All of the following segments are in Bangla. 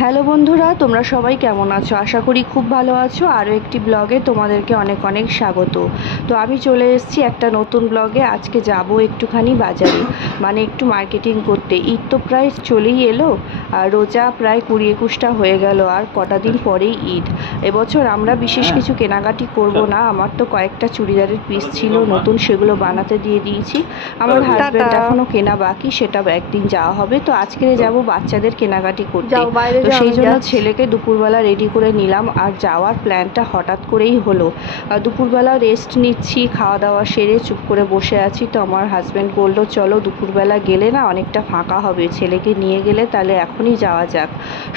হ্যালো বন্ধুরা, তোমরা সবাই কেমন আছো? আশা করি খুব ভালো আছো। আরও একটি ব্লগে তোমাদেরকে অনেক অনেক স্বাগত। তো আমি চলে এসেছি একটা নতুন ব্লগে। আজকে যাব একটুখানি বাজারে, মানে একটু মার্কেটিং করতে। ঈদ তো প্রায় চলেই এলো, আর রোজা প্রায় 20-21টা হয়ে গেল, আর কটা দিন পরেই ঈদ। এবছর আমরা বিশেষ কিছু কেনাকাটি করব না। আমার তো কয়েকটা চুড়িদারের পিস ছিল নতুন, সেগুলো বানাতে দিয়ে দিয়েছি। আমার হাজব্যান্ড এখনও কেনা বাকি, সেটা একদিন যাওয়া হবে। তো আজকে যাব বাচ্চাদের কেনাকাটি করতে। তো সেই জন্য ছেলেকে দুপুরবেলা রেডি করে নিলাম, আর যাওয়ার প্ল্যানটা হঠাৎ করেই হলো। দুপুরবেলা রেস্ট নিচ্ছি, খাওয়া দাওয়া সেরে চুপ করে বসে আছি। তো আমার হাজব্যান্ড বললো, চলো দুপুরবেলা গেলে না অনেকটা ফাঁকা হবে, ছেলেকে নিয়ে গেলে তাহলে এখনই যাওয়া যাক।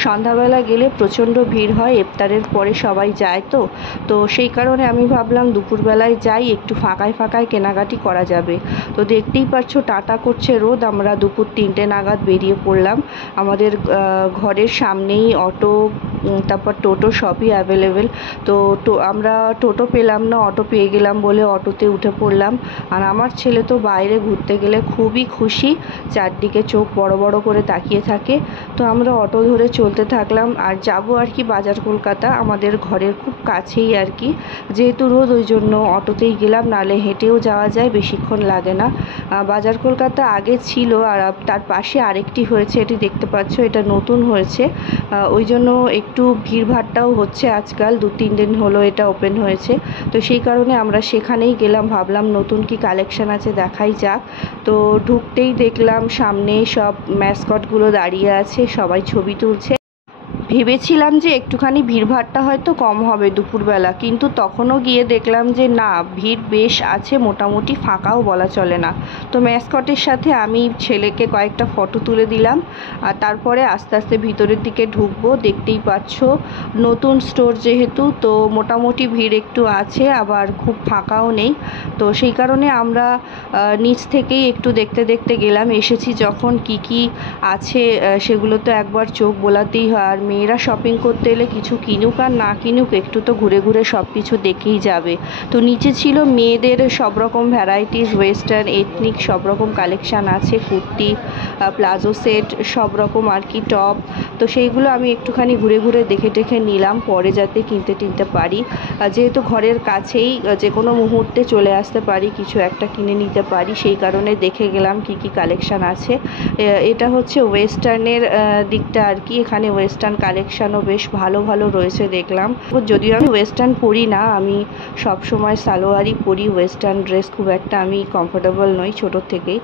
সন্ধ্যাবেলা গেলে প্রচণ্ড ভিড় হয়, ইফতারের পরে সবাই যায়। তো সেই কারণে আমি ভাবলাম দুপুরবেলায় যাই, একটু ফাঁকায় ফাঁকায় কেনাকাটি করা যাবে। তো দেখতেই পাচ্ছ টাটা করছে রোদ। আমরা দুপুর 3টে নাগাদ বেরিয়ে পড়লাম। আমাদের ঘরের সামনেই অটো, তারপর টোটো সবই অ্যাভেলেবেল। তো আমরা টোটো পেলাম না, অটো পেয়ে গেলাম বলে অটোতে উঠে পড়লাম। আর আমার ছেলে তো বাইরে ঘুরতে গেলে খুবই খুশি, চারদিকে চোখ বড় বড় করে তাকিয়ে থাকে। তো আমরা অটো ধরে চলতে থাকলাম, আর যাব আর কি বাজার কলকাতা, আমাদের ঘরের খুব কাছেই আর কি। যেহেতু রোদ, ওই জন্য অটোতেই গেলাম, নালে হেঁটেও যাওয়া যায়, বেশিক্ষণ লাগে না। বাজার কলকাতা আগে ছিল, আর তার পাশে আরেকটি হয়েছে, এটি দেখতে পাচ্ছ, এটা নতুন হয়েছে। ওই জন্য একটু ভিড়ভাড়টাও হচ্ছে আজকাল, 2-3 দিন হলো এটা ওপেন হয়েছে। তো সেই কারণে আমরা সেখানেই গেলাম, ভাবলাম নতুন কি কালেকশান আছে দেখাই যাক। তো ঢুকতেই দেখলাম সামনে সব ম্যাসকটগুলো দাঁড়িয়ে আছে, সবাই ছবি তুলছে। ভেবেছিলাম যে একটুখানি ভিড়ভাড়টা হয়তো কম হবে দুপুরবেলা, কিন্তু তখনও গিয়ে দেখলাম যে না, ভিড় বেশ আছে, মোটামুটি ফাঁকাও বলা চলে না। তো ম্যাসকটের সাথে আমি ছেলেকে কয়েকটা ফটো তুলে দিলাম, আর তারপরে আস্তে আস্তে ভিতরের দিকে ঢুকবো। দেখতেই পাচ্ছ নতুন স্টোর যেহেতু, তো মোটামুটি ভিড় একটু আছে, আবার খুব ফাঁকাও নেই। তো সেই কারণে আমরা নিচ থেকেই একটু দেখতে দেখতে গেলাম। এসেছি যখন কি কি আছে সেগুলো তো একবার চোখ বোলাতেই হয়। আর মেয়েরা শপিং করতে এলে কিছু কিনুক আর না কিনুক, একটু তো ঘুরে ঘুরে সব কিছু দেখেই যাবে। তো নিচে ছিল মেয়েদের সব রকম ভ্যারাইটিস, ওয়েস্টার্ন, এথনিক সব রকম কালেকশান আছে, কুর্তি, প্লাজো সেট, সব রকম আর কি, টপ। তো সেইগুলো আমি একটুখানি ঘুরে ঘুরে দেখে টেখে নিলাম, পরে যাতে কিনতে পারি। যেহেতু ঘরের কাছেই, যে কোনো মুহূর্তে চলে আসতে পারি, কিছু একটা কিনে নিতে পারি, সেই কারণে দেখে গেলাম কি কি কালেকশান আছে। এটা হচ্ছে ওয়েস্টার্নের দিকটা আর কি। এখানে ওয়েস্টার্ন কালেকশানও বেশ ভালো ভালো রয়েছে দেখলাম। যদিও আমি ওয়েস্টার্ন পরি না, আমি সব সময় সালোয়ারই পরি, ওয়েস্টার্ন ড্রেস খুব একটা আমি কমফোর্টেবল নই ছোটোর থেকেই।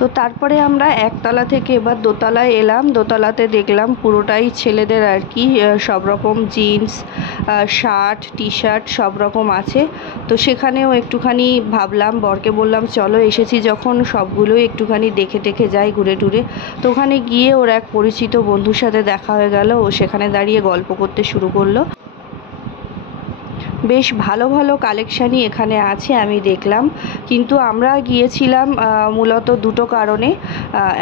তো তারপরে আমরা একতলা থেকে এবার দোতলায় এলাম। দোতলাতে দেখলাম পুরোটাই ছেলেদের আর কি, সব রকম জিন্স, শার্ট, টি শার্ট সব রকম আছে। তো সেখানেও একটুখানি ভাবলাম, বরকে বললাম চলো, এসেছি যখন সবগুলোই একটুখানি দেখে টেখে যাই ঘুরে টুরে। তো ওখানে গিয়ে ওর এক পরিচিত বন্ধুর সাথে দেখা হয়ে গেল, ও সেখানে দাঁড়িয়ে গল্প করতে শুরু করলো। বেশ ভালো ভালো কালেকশানই এখানে আছে আমি দেখলাম। কিন্তু আমরা গিয়েছিলাম মূলত দুটো কারণে।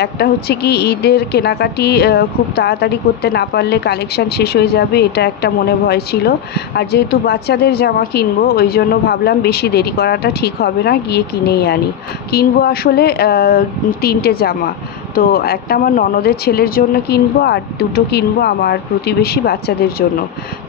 একটা হচ্ছে কি ঈদের কেনাকাটি খুব তাড়াতাড়ি করতে না পারলে কালেকশান শেষ হয়ে যাবে, এটা একটা মনে ভয় ছিল। আর যেহেতু বাচ্চাদের জামা কিনবো ওই জন্য ভাবলাম বেশি দেরি করাটা ঠিক হবে না, গিয়ে কিনেই আনি। কিনবো আসলে 3টে জামা। তো একটা আমার ননদের ছেলের জন্য কিনবো আর দুটো কিনবো আমার প্রতিবেশী বাচ্চাদের জন্য।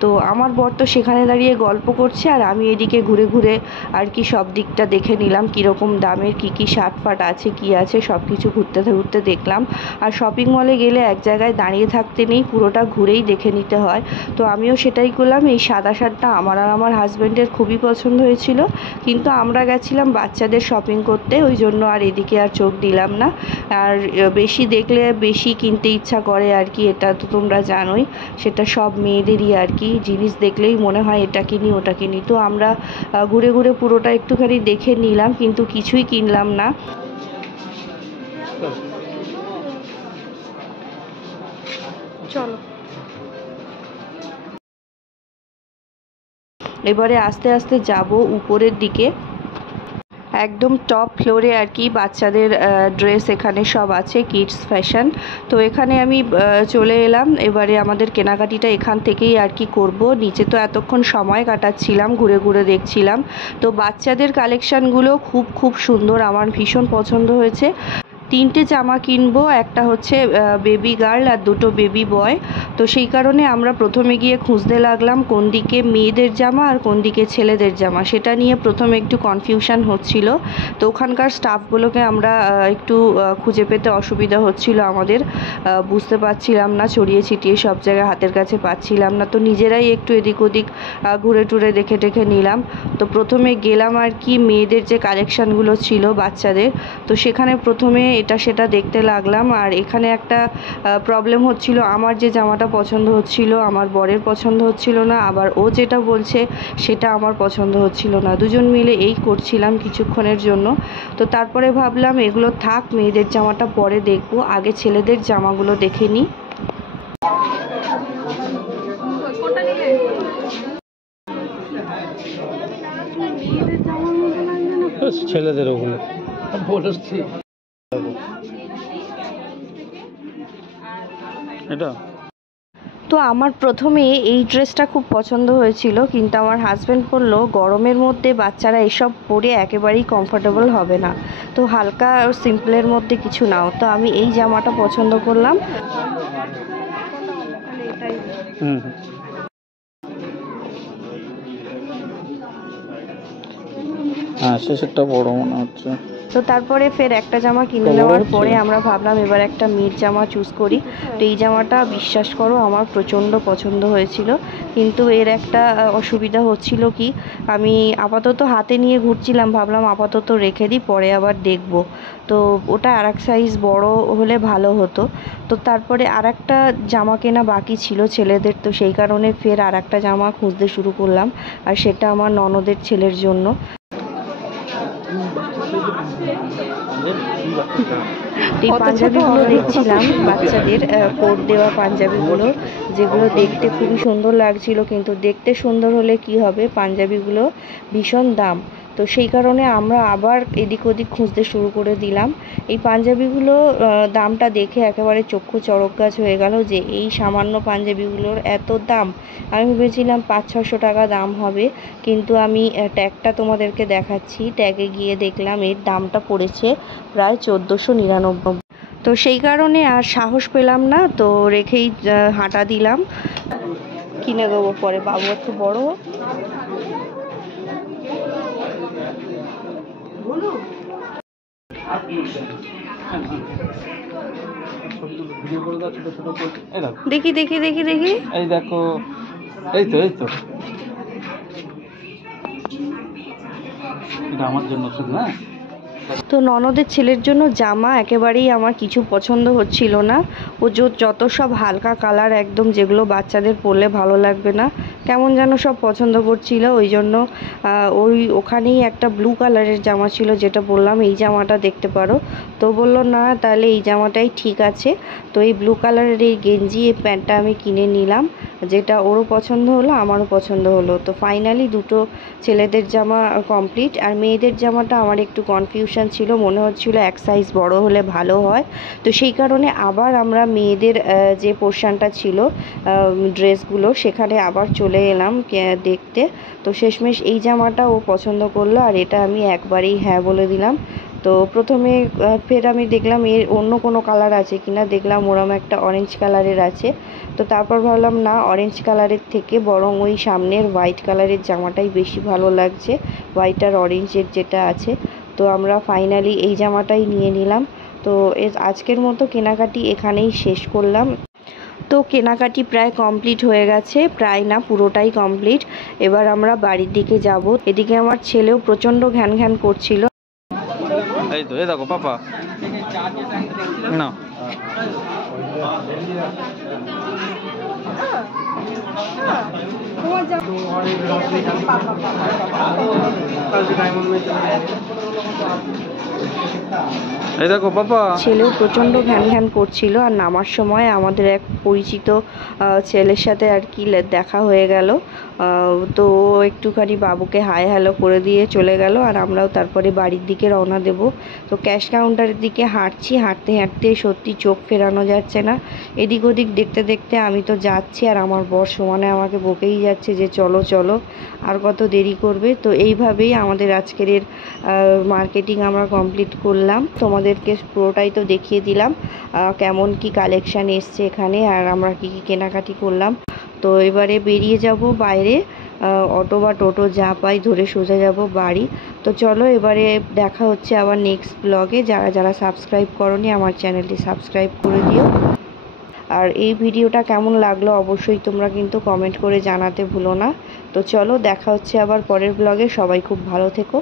তো আমার বর তো সেখানে দাঁড়িয়ে গল্প করছে আর আমি এদিকে ঘুরে ঘুরে আর কি সব দিকটা দেখে নিলাম, কীরকম দামের কী কী শার্ট ফাট আছে কী আছে সব কিছু ঘুরতে ঘুরতে দেখলাম। আর শপিং মলে গেলে এক জায়গায় দাঁড়িয়ে থাকতে নেই, পুরোটা ঘুরেই দেখে নিতে হয়। তো আমিও সেটাই করলাম। এই সাদা শার্টটা আমার আর আমার হাজব্যান্ডের খুবই পছন্দ হয়েছিল, কিন্তু আমরা গেছিলাম বাচ্চাদের শপিং করতে, ওই জন্য আর এদিকে আর চোখ দিলাম না। আর বেশি দেখলে বেশি কিনতে ইচ্ছা করে আর কি, এটা তো তোমরা জানোই। সেটা সব মেয়েদেরই আর কি, জিনিস দেখলেই মনে হয় এটা কিনি ওটা কিনি। তো আমরা ঘুরে ঘুরে পুরোটা একটুখানি দেখে নিলাম, কিন্তু কিছুই কিনলাম না। চলো এবারে আস্তে আস্তে যাব উপরের দিকে, একদম টপ ফ্লোরে আর কি বাচ্চাদের ড্রেস এখানে সব আছে, কিডস ফ্যাশন। তো এখানে আমি চলে এলাম। এবারে আমাদের কেনাকাটিটা এখান থেকেই আর কি করব। নিচে তো এতক্ষণ সময় কাটাচ্ছিলাম, ঘুরে ঘুরে দেখছিলাম। তো বাচ্চাদের কালেকশানগুলো খুব খুব সুন্দর, আমার ভীষণ পছন্দ হয়েছে। 3টে জামা কিনবো, একটা হচ্ছে বেবি গার্ল আর দুটো বেবি বয়। তো সেই কারণে আমরা প্রথমে গিয়ে খুঁজতে লাগলাম কোন দিকে মেয়েদের জামা আর কোন দিকে ছেলেদের জামা, সেটা নিয়ে প্রথমে একটু কনফিউশন হচ্ছিল। তো ওখানকার স্টাফগুলোকে আমরা একটু খুঁজে পেতে অসুবিধা হচ্ছিল আমাদের, বুঝতে পারছিলাম না, ছড়িয়ে ছিটিয়ে সব জায়গায় হাতের কাছে পাচ্ছিলাম না। তো নিজেরাই একটু এদিক ওদিক ঘুরে টুরে দেখে টেখে নিলাম। তো প্রথমে গেলাম আর কি মেয়েদের যে কালেকশানগুলো ছিল বাচ্চাদের, তো সেখানে প্রথমে এটা সেটা দেখতে লাগলাম। আর এখানে একটা প্রবলেম হচ্ছিল, আমার যে জামাটা পছন্দ হচ্ছিল আমার বরের পছন্দ হচ্ছিল না, আবার ও যেটা বলছে সেটা আমার পছন্দ হচ্ছিল না। দুজন মিলে এই করছিলাম কিছুক্ষণের জন্য। তো তারপরে ভাবলাম এগুলো থাক, মেয়েদের জামাটা পরে দেখবো, আগে ছেলেদের জামাগুলো দেখে নিই। ছেলেদের ওগুলো বলেছি এটা। তো আমার প্রথমে এই ড্রেসটা খুব পছন্দ হয়েছিল, কিন্তু আমার হাজব্যান্ড বলল গরমের মধ্যে বাচ্চারা এসব পরে একেবারেই কমফোর্টেবল হবে না, তো হালকা সিম্পলের মধ্যে কিছু নাও। তো আমি এই জামাটা পছন্দ করলাম। হ্যাঁ শেষেরটা বড় মনে হচ্ছে। তো তারপরে ফের একটা জামা কিনে নেওয়ার পরে আমরা ভাবলাম এবার একটা মিড জামা চুজ করি। তো এই জামাটা বিশ্বাস করো আমার প্রচণ্ড পছন্দ হয়েছিল, কিন্তু এর একটা অসুবিধা হচ্ছিল কি, আমি আপাতত হাতে নিয়ে ঘুরছিলাম, ভাবলাম আপাতত রেখে দিই পরে আবার দেখব। তো ওটা আর এক সাইজ বড় হলে ভালো হতো। তো তারপরে আর একটা জামা কেনা বাকি ছিল ছেলেদের, তো সেই কারণে ফের আর একটা জামা খুঁজতে শুরু করলাম, আর সেটা আমার ননদের ছেলের জন্য। এই পাঞ্জাবিগুলো দেখছিলাম, বাচ্চাদের কোট দেওয়া পাঞ্জাবিগুলো, যেগুলো দেখতে খুবই সুন্দর লাগছিল, কিন্তু দেখতে সুন্দর হলে কি হবে, পাঞ্জাবিগুলো ভীষণ দাম। তো সেই কারণে আমরা আবার এদিক ওদিক খুঁজতে শুরু করে দিলাম। এই পাঞ্জাবিগুলো দামটা দেখে একেবারে চক্ষু চড়ক গাছ হয়ে গেল, যে এই সামান্য পাঞ্জাবিগুলোর এত দাম। আমি ভেবেছিলাম 500-600 টাকা দাম হবে, কিন্তু আমি ট্যাগটা তোমাদেরকে দেখাচ্ছি, ট্যাগে গিয়ে দেখলাম এর দামটা পড়েছে প্রায় 1499। তো সেই কারণে আর সাহস পেলাম না, তো রেখেই হাঁটা দিলাম। কিনে দেবো পরে, বাবু একটু বড় হোক। দেখি দেখি দেখি দেখি, এই দেখো, এই তো এটা আমার জন্য শুধু। হ্যাঁ, তো তো ননদের ছেলের জন্য জামা একেবারেই আমার কিছু পছন্দ হচ্ছিল না। ও যত সব হালকা কালার একদম, যেগুলো বাচ্চাদের পরলে ভালো লাগবে না, কেমন যেন সব পছন্দ করছিল। ওই জন্য ওখানেই একটা ব্লু কালারের জামা ছিল, যেটা বললাম এই জামাটা দেখতে পারো। তো বললো না তাহলে এই জামাটাই ঠিক আছে। তো এই ব্লু কালারের এই গেঞ্জি এই প্যান্টটা আমি কিনে নিলাম, যেটা ওরও পছন্দ হলো আমারও পছন্দ হলো। তো ফাইনালি দুটো ছেলেদের জামা কমপ্লিট। আর মেয়েদের জামাটা আমার একটু কনফিউশন ছিল, মনে হচ্ছিল এক সাইজ বড় হলে ভালো হয়। তো সেই কারণে আবার আমরা মেয়েদের যে পোর্শনটা ছিল ড্রেসগুলো, সেখানে আবার চলে এলাম দেখতে। তো শেষমেশ এই জামাটা ও পছন্দ করলো, আর এটা আমি একবারেই হ্যাঁ বলে দিলাম। তো প্রথমে ফের আমি দেখলাম এর অন্য কোনো কালার আছে কিনা, দেখলাম ওরম একটা অরেঞ্জ কালারের আছে। তো তারপর ভাবলাম না, অরেঞ্জ কালারের থেকে বরং ওই সামনের হোয়াইট কালারের জামাটাই বেশি ভালো লাগছে, হোয়াইট আর অরেঞ্জের যেটা আছে। তো আমরা ফাইনালি এই জামাটাই নিয়ে নিলাম। তো আজকের মতো কেনাকাটি এখানেই শেষ করলাম। তো কেনাকাটি প্রায় কমপ্লিট হয়ে গেছে, প্রায় না পুরোটাই কমপ্লিট। এবার আমরা বাড়ির দিকে যাব। এদিকে আমার ছেলেও প্রচণ্ড ঘ্যান ঘ্যান করছিল। এই তো, এই দেখো পাপা না। এই দেখো পাপা। ছেলেও প্রচণ্ড ঘ্যান ঘ্যান করছিল। আর নামার সময় আমাদের এক পরিচিত ছেলের সাথে আর কি দেখা হয়ে গেল। তো একটুখানি বাবুকে হাই হ্যালো করে দিয়ে চলে গেল, আর আমরাও তারপরে বাড়ির দিকে রওনা দেব। তো ক্যাশ কাউন্টারের দিকে হাঁটছি, হাঁটতে হাঁটতে সত্যি চোখ ফেরানো যাচ্ছে না। এদিক ওদিক দেখতে দেখতে আমি তো যাচ্ছি, আর আমার বর সমানে আমাকে বকেই যাচ্ছে যে চলো চলো, আর কত দেরি করবে। তো এইভাবেই আমাদের আজকের মার্কেটিং আমরা কমপ্লিট করলাম। তোমাদেরকে পুরোটাই তো দেখিয়ে দিলাম কেমন কি কালেকশান এসছে এখানে, আর আমরা কি কি কেনাকাটি করলাম। তো এবারে বেরিয়ে যাব বাইরে, অটো বা টোটো যা পাই ধরে সোজা যাব বাড়ি। তো চলো এবারে দেখা হচ্ছে আবার নেক্সট ব্লগে। যারা যারা সাবস্ক্রাইব করোনি আমার চ্যানেলটি সাবস্ক্রাইব করে দিও। আর এই ভিডিওটা কেমন লাগলো অবশ্যই তোমরা কিন্তু কমেন্ট করে জানাতে ভুলো না। তো চলো দেখা হচ্ছে আবার পরের ব্লগে। সবাই খুব ভালো থেকো।